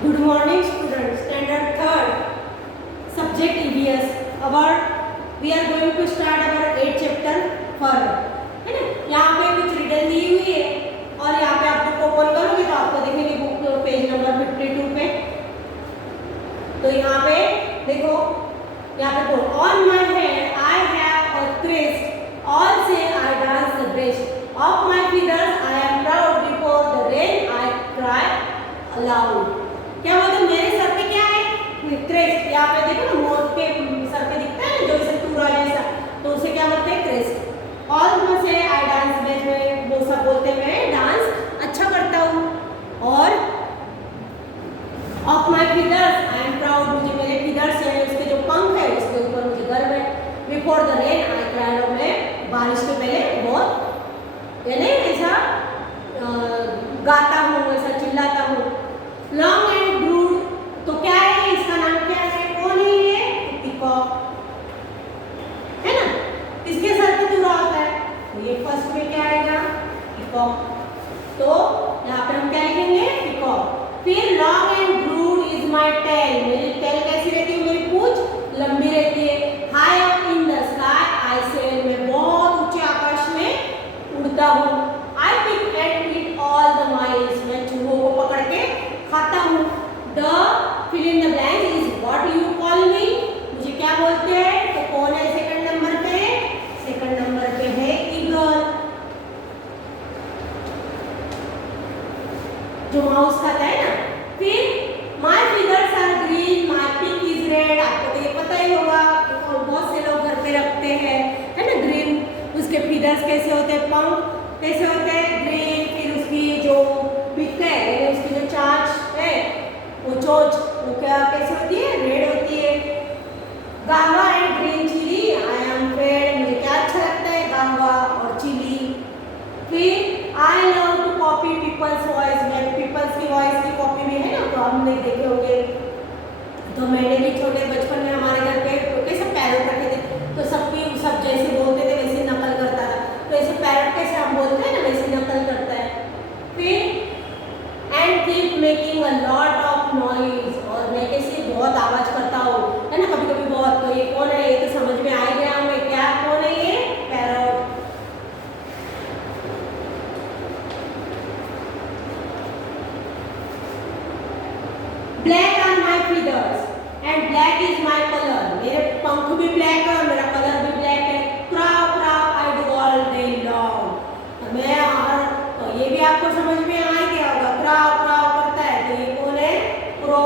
Good morning students, standard third, subject EVS. We are going to start our 8th chapter further. है ना? यहाँ पे कुछ riddle दी हुई है और यहाँ पे आप बुक ओपन करोगे तो आपको देखेंगे बुक पेज नंबर 52 पे। तो यहाँ पे देखो, यहाँ पे बोल on my head I have a crest, all say I dance the best, of my feathers I am proud, before the rain I cry aloud. क्या बोलते हैं, मेरे सर पे क्या है? क्रेस्ट। यहाँ पे देखो ना, मोर के सर पे दिखता है जो इसे टूरा जैसा, तो उसे क्या बोलते हैं? क्रेस्ट। और से आई डांस में वो सब बोलते हैं मैं डांस अच्छा करता हूँ। और of my feathers I am proud, मुझे मेरे feathers है उसके जो पंख है उसके ऊपर मुझे गर्व है। Before the rain I cry, मैं बारिश के पहले बहुत यानी ऐसा गाता हूँ, ऐसा चिल्लाता हूँ। लॉन्ग एंड ब्रूड, तो क्या है इसका नाम, क्या है, कौन है ये? पीकॉक है ना, इसके सर पे तुरा होता है, तो ये फर्स्ट में क्या आएगा? पीकॉक। तो यहाँ पे हम क्या लिखेंगे? पीकॉक। फिर long and broad is my tail, मेरी टेल कैसी रहती है? मेरी पूंछ लंबी रहती है। High up in the sky I sail, मैं बहुत ऊंचे आकाश में उड़ता हूँ। I pick and eat all the mice, मैं चूहों को पकड़ के खाता हूँ। The fill in the blank is what you call me, मुझे क्या बोलते हैं? तो कौन है सेकंड नंबर पे? सेकंड नंबर पे है ईगल, जो माउस खाता है ना। फिर my feathers are green, my pick is red, आपको तो ये पता ही होगा, बहुत से लोग घर पे रखते हैं, है ना, ग्रीन। उसके feathers कैसे होते हैं? पंख कैसे होते हैं? ग्रीन। फिर उसकी जो पिक है, उसकी जो चांच है, वो चोंच, वो क्या कैसे होती है? रेड होती है। Guava and green chilli I am fed, मुझे क्या अच्छा लगता है? गावा और चिली। फिर I love to copy people's voice, मैं पीपल्स की वॉइस की कॉपी में है ना, तो हमने देखे होंगे, तो मैंने भी छोटे बचपन में हमारे घर पे कैसे पैरट रखे थे, तो सबकी सब जैसे बोलते थे वैसे नकल करता था, तो ऐसे पैरट कैसे हम बोलते हैं ना, वैसे नकल करता है। फिर and keep making a lot of noise, और मैं कैसे बहुत आवाज करता हूँ, है ना, कभी कभी बहुत। तो ये कौन है? ये तो समझ में आ गया हमें, क्या कौन है ये? Parrot. Black are my feathers and black is my colour, मेरे पंख भी ब्लैक है और मेरा कलर भी ब्लैक है। Crow crow I do all day long, मैं हर, तो ये भी आपको समझ में आ गया होगा, क्राउ क्राउ करता है, तो ये कौन है? क्रो।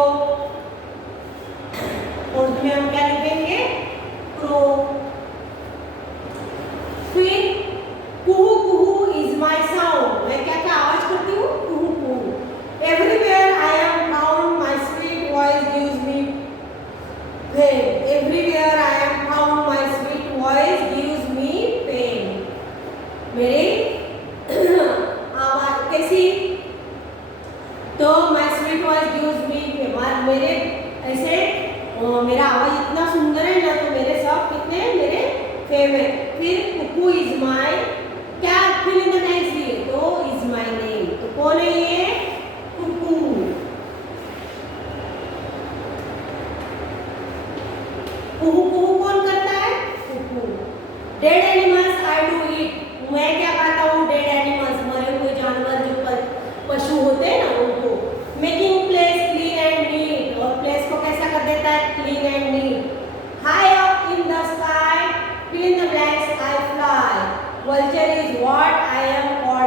उर्दू में हम क्या लिखेंगे? क्रो। फिर कुहू कुहू इज माई साउंड, मैं क्या क्या आवाज करती हूँ? कुहू कुहू। Everywhere I am found my sweet voice gives me fame, everywhere I am found my sweet voice gives me fame, मेरी आवाज कैसी? तो my sweet voice gives me fame, मेरे ऐसे मेरा आवाज इतना सुंदर है ना, तो मेरे सब कितने मेरे फेम है। फिर कुकू इज माई, क्या फिल इन द ब्लैंक्स दिए? तो इज माई नेम, तो कौन है ये? कुकू। कुहू कुहू कौन करता है? Cuckoo. Dead animals I do eat, मैं क्या खाता हूँ? डेड एनिमल्स, मरे हुए जानवर जो पशु होते हैं ना उनको। Making place clean and neat, और प्लेस को कैसा कर देता है? Clean and neat. High up in the sky, fill in the blanks, I fly, vulture is what I am called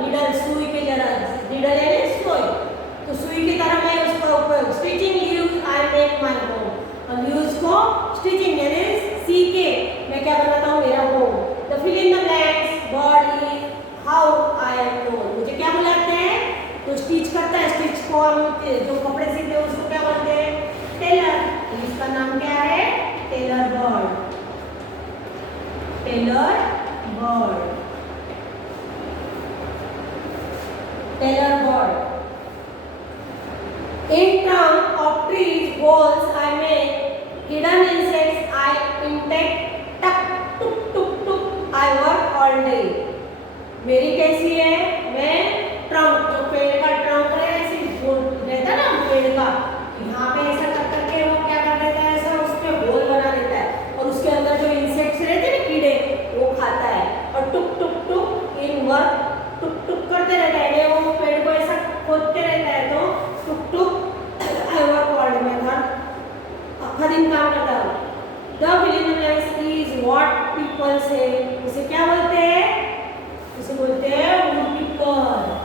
needle सुई के जरा, नीडल यानी सुई, तो सुई की तरह मैं उसका उपयोग, stitching use I make my home, और यूज को स्टिचिंग यानी सी के मैं क्या बनाता हूँ मेरा home. The fill in the blanks bird is how I am known, मुझे क्या बुलाते हैं, तो स्टिच करता है, स्टिच को हम जो कपड़े सीते हैं उसको क्या बोलते हैं, टेलर, इसका नाम क्या है, tailor bird, tailor bird, tailor bird. In trunk of trees, holes I make, hidden insects I intake, tuck, tuk, tuk, tuk, I work all day. मेरी कैसी है, मैं ट्रंक, जो पेड़ का ट्रंक है, ऐसे रहता ना पेड़ का, यहाँ पे ऐसा कर करके वो क्या कर देता है, ऐसा उस पे होल बना देता है, और उसके अंदर जो इंसेक्ट्स रहते हैं ना कीड़े, वो खाता है, और टुक टुक टुक इन वर्क, टुक टुक करते रहता है, वो पेड़ को ऐसा खोदते रहता है, तो टुक टुक आई वर्क ऑल डे, मैं घर आखा दिन काम करता हूँ। द विलियमनेस इज व्हाट पीपल से, उसे क्या बोलते हैं, उसे बोलते हैं वुडपिकर।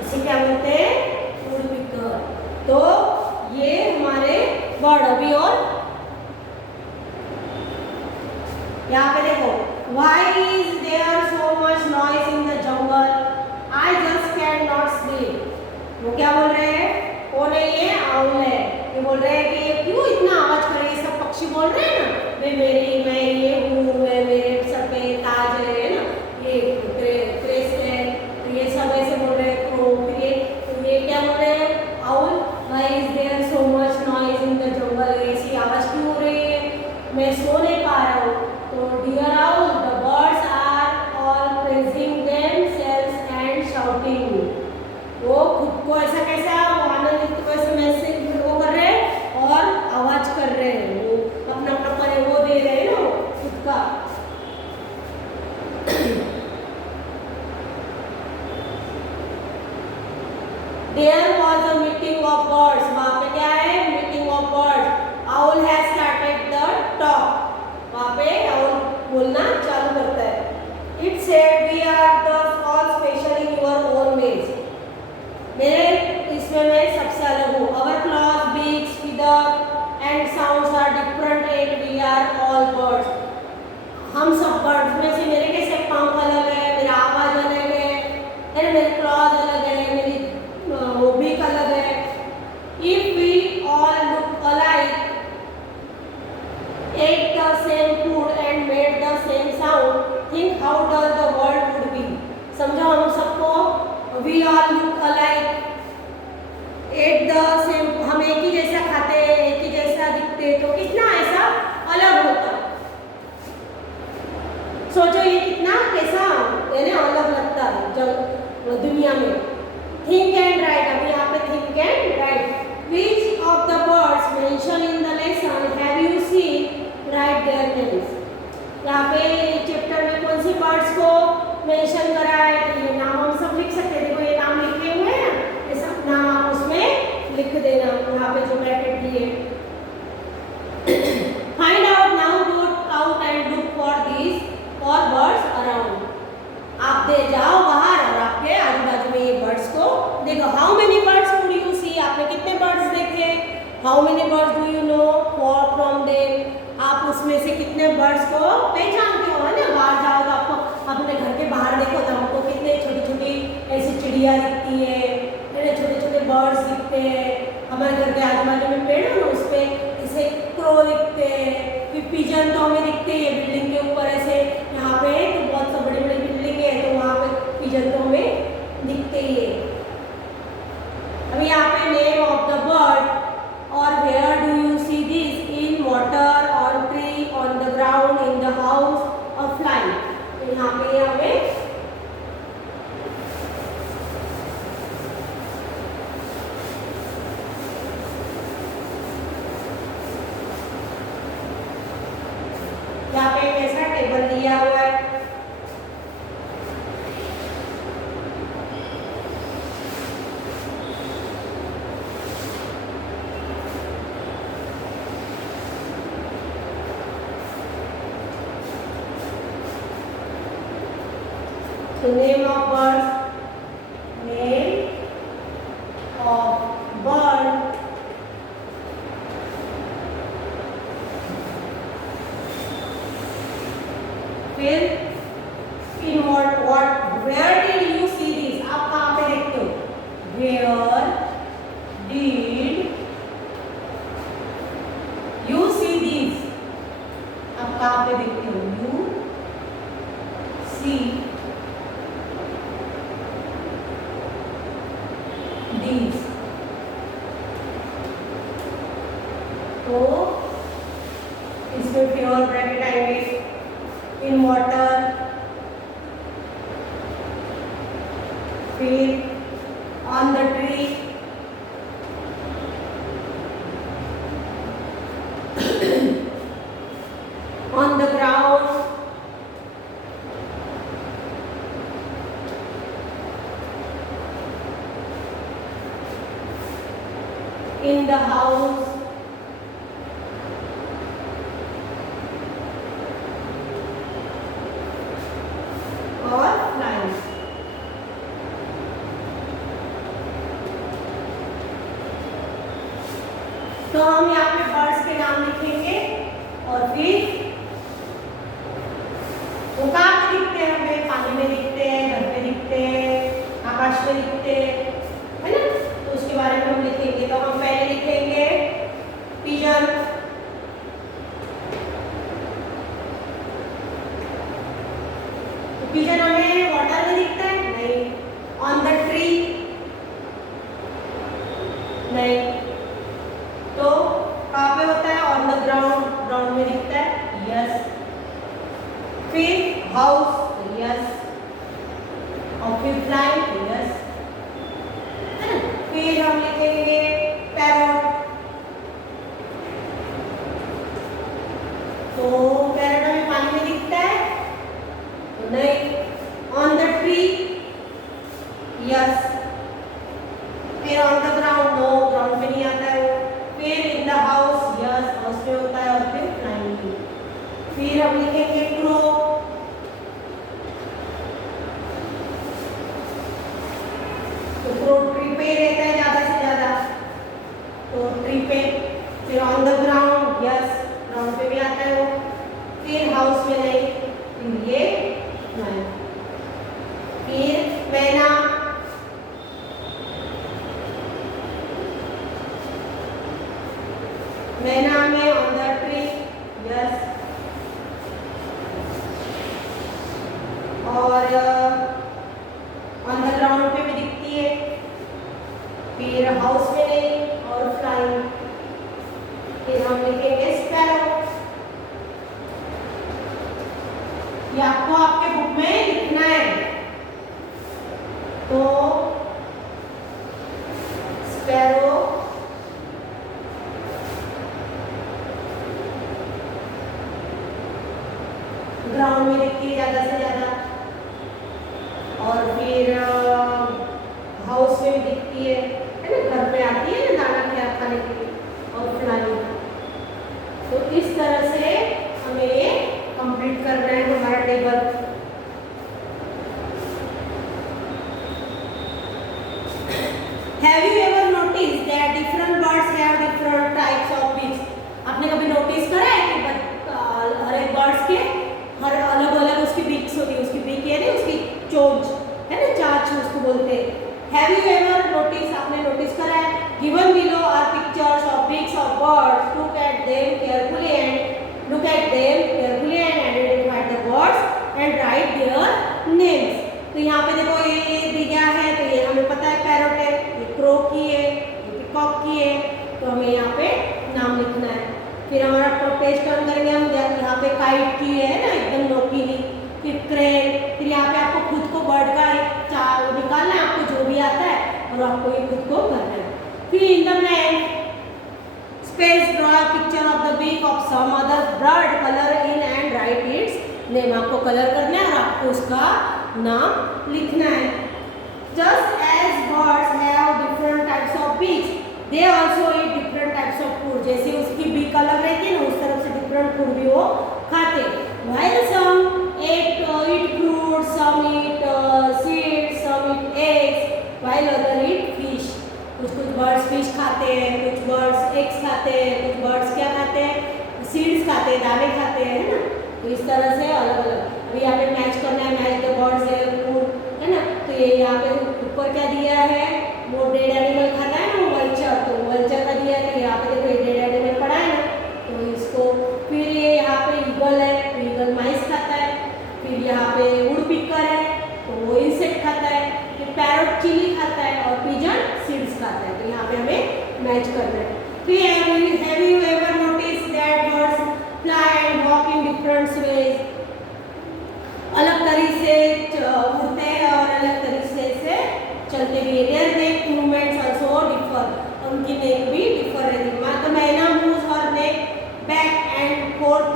इसे क्या बोलते हैं, वुडपिकर। तो ये हमारे वर्ड, अभी और यहाँ पे देखो, why is there so much noise in the jungle? I just cannot sleep. वो क्या बोल रहे हैं, कौन है ये, आउल है, ये बोल रहे हैं कि ये क्यों इतना आवाज कर रही है, सब पक्षी बोल रहे हैं ना, मैं ये हूँ, मैं मेरे सर पे ताज है ना, ये क्रेस्ट है, तो ये सब ऐसे बोल रहे हैं, तो ये क्या बोल रहे हैं, owl, why is there so much noise in the jungle? ऐसी आवाज क्यों हो रही है, मैं सो नहीं पा रहा हूँ। तो dear owl, the birds are all praising themselves and shouting. वो खुद को ऐसा कैसा, वो आनंदित कैसे मैसेज वो कर रहे हैं और आवाज कर रहे हैं, वो अपना अपना वो दे रहे हैं ना खुद का। There was a meeting of birds. वहाँ पे क्या है, meeting of birds. Owl has started the talk. वहाँ पे owl बोलना चालू करता है। It said we are the all special in your own ways. मेरे इसमें मैं सबसे अलग हूँ। Our claws, beaks, feathers and sounds are different and we are all birds. हम सब birds में से मेरे कैसे पंख अलग है, मेरा आवाज अलग है ना, मेरे claws अलग है, मेरी वो beak अलग है। If we all look alike, ate the same food and made the same sound, think how does the world would be? समझो, हम सबको we all look alike, ate the same, हम एक ही जैसा खाते हैं, एक ही जैसा दिखते, तो कितना ऐसा अलग होता। सोचो ये कितना कैसा यानी अलग लगता है जब दुनिया में। थिंक एंड राइट, अभी यहाँ पे think and right. Which of the birds mentioned in the lesson have you seen? Write their names. यहाँ पे चैप्टर में कौन सी बर्ड्स को मेंशन करा है, ये नाम हम सब लिख सकते हैं, देखो ये नाम लिखे हुए हैं, ये सब नाम आप उसमें लिख देना, यहाँ पे जो ब्रैकेट दिए। Find out now, go out and look for these or birds around. आप दे जाओ बाहर और आपके आजू बाजू में ये बर्ड्स को देखो। How many birds could you see, आपने कितने बर्ड्स देखे, how many birds do you know for from them, आप उसमें से कितने बर्ड्स को पहचानते हो, है ना। बाहर जाओ तो आपको अपने घर के बाहर देखो तो आपको कितने छोटी छोटी ऐसी चिड़िया दिखती है, छोटे छोटे बर्ड्स दिखते हैं। हमारे घर के आजू बाजू में पेड़ है ना, उस पर ऐसे क्रो दिखते हैं, फिर पिजन तो हमें दिखते हैं बिल्डिंग के ऊपर ऐसे, यहाँ पे तो बहुत सा बड़ी बड़ी बिल्डिंग है, तो वहाँ पे पिजन तो हमें दिखते ही है। अभी यहाँ पे नेम ऑफ द बर्ड और where do you see this, in water, on tree, on the ground, in the house और फ्लाइंग। तो यहाँ पे हमें यहाँ पे कैसा टेबल दिया हुआ है, So name of bird. Name of bird. फिर in what where did you see this? आप कहाँ पे देखते हो? Where did you see this? आप कहाँ पे देखते हो? You see these. तो इसमें फिर और ब्रैकेट आएंगे in water, फिर on the tree, on the ground, in the house, और flying. तो हम यहाँ पे बर्ड्स के नाम लिखेंगे और फिर वो कहाँ पे दिखते हैं? हमें पानी में दिखते हैं, घर पे दिखते हैं, आकाश में दिखते हैं, है ना? तो उसके बारे में हम लिखेंगे। तो हम पहले लिखेंगे पिजन। तो पिजन हमें वाटर में दिखता है? नहीं। On the tree? नहीं। तो कहाँ पे होता है? ऑन द ग्राउंड, ग्राउंड में दिखता है? यस। फिर हाउस? यस। और फिर फ्लाइंग? यस। फिर हम लिखेंगे पैरट। तो पैरट हमें पानी में दिखता है? तो नहीं। On the tree? यस। फिर on the ground? No, ground में नहीं आता है वो। फिर in the house? Yes, house में होता है। और फिर फ्लाइंग। फिर हम लिखेंगे क्रो। तो क्रो ट्री पे ही रहता है ज्यादा से ज्यादा, तो ट्री पे। फिर on the ground? Yes, ground पे भी आता है वो। फिर हाउस में नहीं। फिर ये फ्लाइंग। फिर मैना। मैना में ऑन द ट्री? यस। और ऑन द ग्राउंड पे भी दिखती है। फिर हाउस में नहीं और फ्लाइंग। फिर हम लिखेंगे स्पैरो। ये आपको आपके बुक में लिखना है। तो स्पैरो ग्राउंड में दिखती है ज्यादा से ज्यादा, और फिर हाउस में भी दिखती है ना? घर पे आती है ना दाना खाने के लिए। और फ्लाइंग। तो इस तरह से हमें ये कंप्लीट करना है हमारा table. Have you ever noticed that different birds have different types of beaks? आपने कभी नोटिस करा है कि हर एक बर्ड्स के हर अलग अलग उसकी बीक्स होती है? उसकी बीक यानी उसकी चोंच, है ना? चांच उसको बोलते हैं। Have you ever noticed? आपने नोटिस करा है? Given below are pictures of beaks of birds. Look at them carefully and identify the birds and write their names. तो यहाँ पे देखो ये दिया है, तो ये हमें पता है पैरट है, ये क्रो की है, ये पिकॉक की है। तो हमें यहाँ पे नाम लिखना है। फिर हमारा पेज टर्न करेंगे हम, यहाँ पे काइट की है ना, एकदम नोकीली। फिर क्रेन। फिर यहाँ पे आपको खुद को बर्ड का एक चार निकालना है, आपको जो भी आता है और आपको ये खुद को करना है। फिर in the blank space draw picture of the beak of some other bird, colour in and write its name. आपको कलर करना है और आपको उसका नाम लिखना है। Just as birds have different types of beaks, they also eat different types of food. जैसे उसकी बीक अलग रहती है ना, उस तरफ से डिफरेंट फूड भी वो खाते। व्हाइल सम eat fruits, some eat खाते हैं, कुछ बर्ड्स क्या खाते हैं, सीड्स खाते हैं, दाने खाते हैं, है ना। तो इस तरह से अलग अलग। अभी यहाँ पे मैच करना है, मैच द बर्ड्स है ना। तो ये यहाँ पे ऊपर क्या दिया है, वो डेड एनिमल खाता है ना, वो वल्चर, तो वल्चर का दिया है। तो यहाँ पे देखो डेड एनिमल पड़ा है ना, तो इसको फिर ये यहाँ पे ईगल है, तो ईगल माइस खाता है। फिर यहाँ पे वुडपिकर है, तो वो इंसेक्ट खाता है। फिर पैरोट चिली खाता है और पिजन सीड्स खाता है। तो यहाँ पे हमें मैच करना है। फिर have you ever notice that birds fly and walk in different ways, अलग तरीके से उड़ते हैं और अलग तरीके से चलते भी है। There neck movements also differ, उनकी नेक भी डिफर रहती है। द मैना moves her neck back and fourth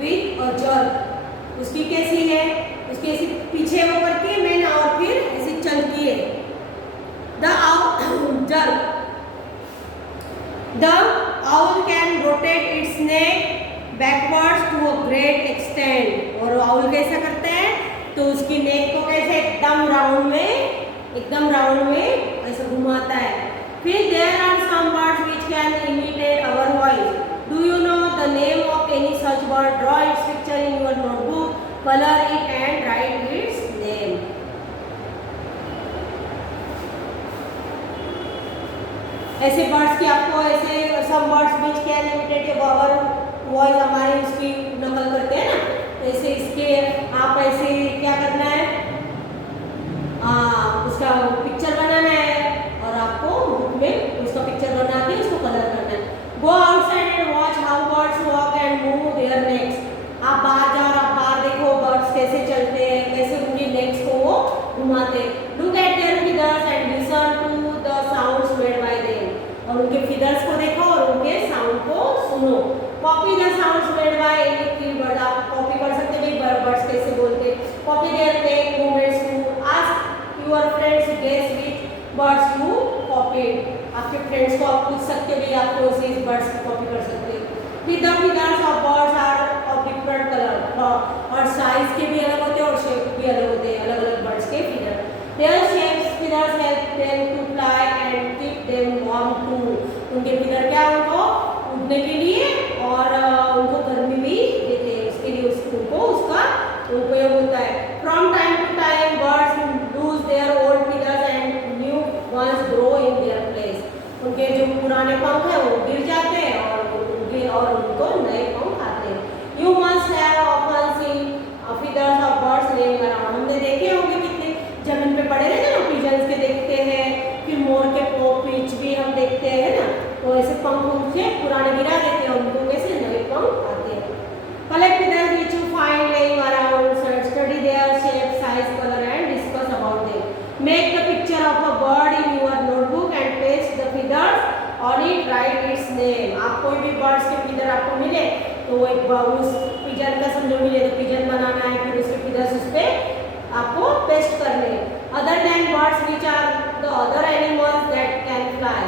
with a jerk, उसकी कैसी है, उसकी ऐसी पीछे वो करती है मैना और फिर ऐसी चलती है। The jerk, the owl can rotate its neck backwards to a great extent, और आउल कैसा करता है, तो उसकी नेक को कैसे एकदम राउंड में ऐसा घुमाता है। फिर there are some birds which can imitate our voice. Do you know the name of any such bird? Draw its picture in your notebook, color it and write its name. ऐसे birds की आपको ऐसे some birds which can imitate our voice, हमारी उसकी नकल करते हैं ना, ऐसे इसके आप ऐसे क्या करना है, उसका पिक्चर बनाना है और आपको बुक में उसका पिक्चर बना के उसको कलर करना है। Go outside and watch how birds walk and move their necks, आप बाहर जाओ और आप बाहर देखो बर्ड्स कैसे चलते हैं, कैसे उनकी नेक्स को वो घुमाते हैं। Look at their feathers and listen to the sounds made by them, और उनके फीदर्स को देखो और उनके साउंड को सुनो। Copy the sounds made by any three bird, आप कॉपी कर सकते हैं बर्ड्स कैसे बोलते हैं। Copy their neck movements to ask your friends guess which birds you copied, आपके फ्रेंड्स को आप पूछ सकते हैं आप कौन से इस बर्ड्स की कॉपी कर सकते हैं। With the feathers of birds are of different colour, और साइज के भी अलग होते हैं और शेप भी अलग होते हैं, अलग अलग बर्ड्स के feather. Their shapes feathers help them to fly and keep them warm too, उनके फीदर क्या उनको उड़ने के लिए और उनको गर्मी भी देते हैं, उसके लिए उनको उसका उपयोग होता है। From time to time birds lose their old feathers and new ones grow in their place, उनके जो पुराने पंख है वो गिर जाते हैं और उनको नए पंख आते हैं। You must have often seen feathers of birds laying around, हमने देखे होंगे कितने जमीन पे पड़े रहते हैं ना, पिजन्स के देखते हैं, फिर मोर के पीच भी हम देखते हैं ना, तो ऐसे पंख उनके पुराने गिरा देते हैं, उनको कैसे नए पंख आते हैं। Collect feathers which you find laying around, study their shape size colour and discuss about them. Make the picture of a bird in your notebook and paste the feathers on it, right its name. आप कोई भी birds के feather आपको मिले तो एक उस pigeon का समझो मिले तो पिजन बनाना है, फिर उसके फीदर्स उस पर आपको पेस्ट करने हैं। Other than birds which are the other animals that can fly,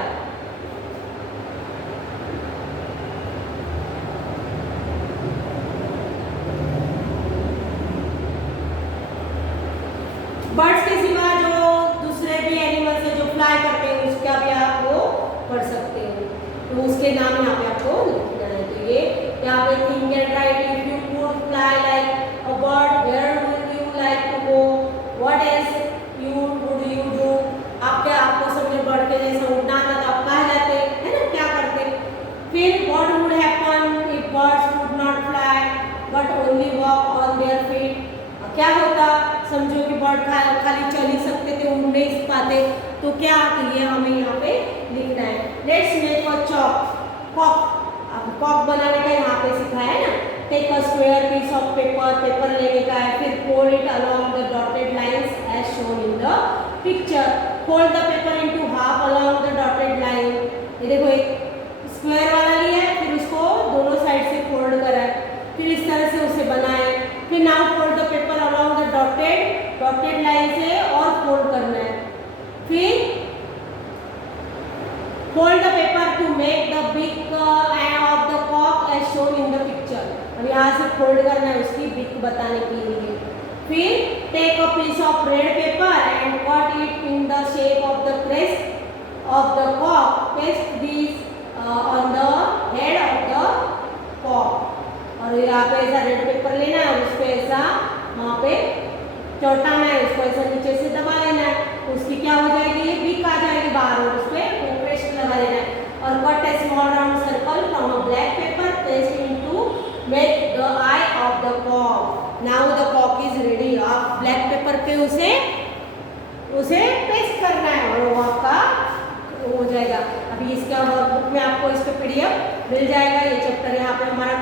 birds के सिवा जो दूसरे भी एनिमल्स है जो फ्लाई करते हैं उसका भी आप वो पढ़ सकते हो, तो उसके नाम यहाँ पे आपको लिखना है। तो ये यहाँ पे think and write, if you could fly like a bird where would you like to go, what else would you do, आपको समझो बर्ड के जैसे उड़ना था तो आप कहाँ जाते है ना, क्या करते। फिर what would happen if birds could not fly but only walk on their feet, क्या होता, समझो कि बर्ड खाली चल ही सकते थे, उड़ नहीं पाते, तो क्या, तो ये हमें यहाँ पे लिखना है। लेट्स मेक अ कॉक, अब कॉक बनाने का यहाँ पे सिखाया है ना। Take a square piece of paper लेने का है, फिर fold it along the dotted lines as shown in the picture. Fold the paper into half along the dotted line, ये देखो एक स्क्वायर वाला लिया है, फिर उसको दोनों साइड से फोल्ड करा है, फिर इस तरह से उसे बनाए। फिर now fold the paper along the dotted line से और फोल्ड करना है। फिर fold the paper to make the big end of the cock as shown in the picture, अब यहाँ से फोल्ड करना है उसकी बिग बताने के लिए। फिर take a piece of red paper and cut it in the shape of the crest of the cock, paste this on the यहाँ पे ऐसा रेड पेपर लेना है और उस पर ऐसा वहाँ पे चौटाना है, उसको ऐसा नीचे से दबा लेना है, उसकी क्या हो जाएगी, ये बीक आ जाएगी बाहर और उस पर पेस्ट लगा देना है। और cut a small round circle from a black paper, paste into make the eye of the cock. Now the cock is ready. आप ब्लैक पेपर पे उसे पेस्ट करना है और वो आपका हो जाएगा। अभी इसका वर्कबुक में आपको इस पे PDF मिल जाएगा। ये चैप्टर यहाँ पे हमारा